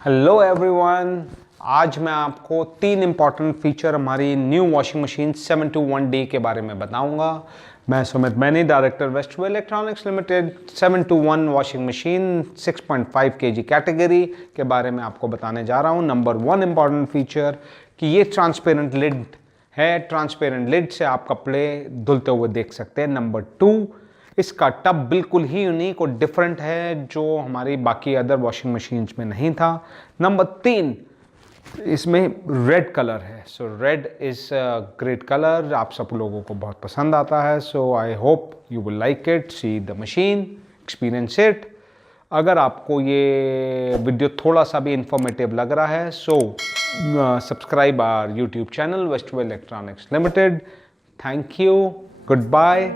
Hello everyone, आज मैं आपको 3 इम्पॉर्टेंट फीचर हमारी न्यू वॉशिंग मशीन 721D के बारे में बताऊंगा। मैं Sumit many, director western Electronics limited. 721 washing machine 6.5 kg category के बारे में आपको बताने जा रहा हूं। नंबर 1 इम्पॉर्टेंट फीचर कि ये ट्रांसपेरेंट लिड है। ट्रांसपेरेंट लिड से आप कपड़े धुलते हुए देख सकते हैं। नंबर 2, इसका टब बिल्कुल ही यूनिक और डिफरेंट है जो हमारी बाकी अदर वॉशिंग मशीन्स में नहीं था। नंबर 3, इसमें रेड कलर है। So red is great colour, आप सब लोगों को बहुत पसंद आता है। So I hope you will like it, see the machine, experience it. अगर आपको ये वीडियो थोड़ा सा भी इंफॉर्मेटिव लग रहा है so subscribe our YouTube channel Weston Electronics Limited. Thank you, good bye.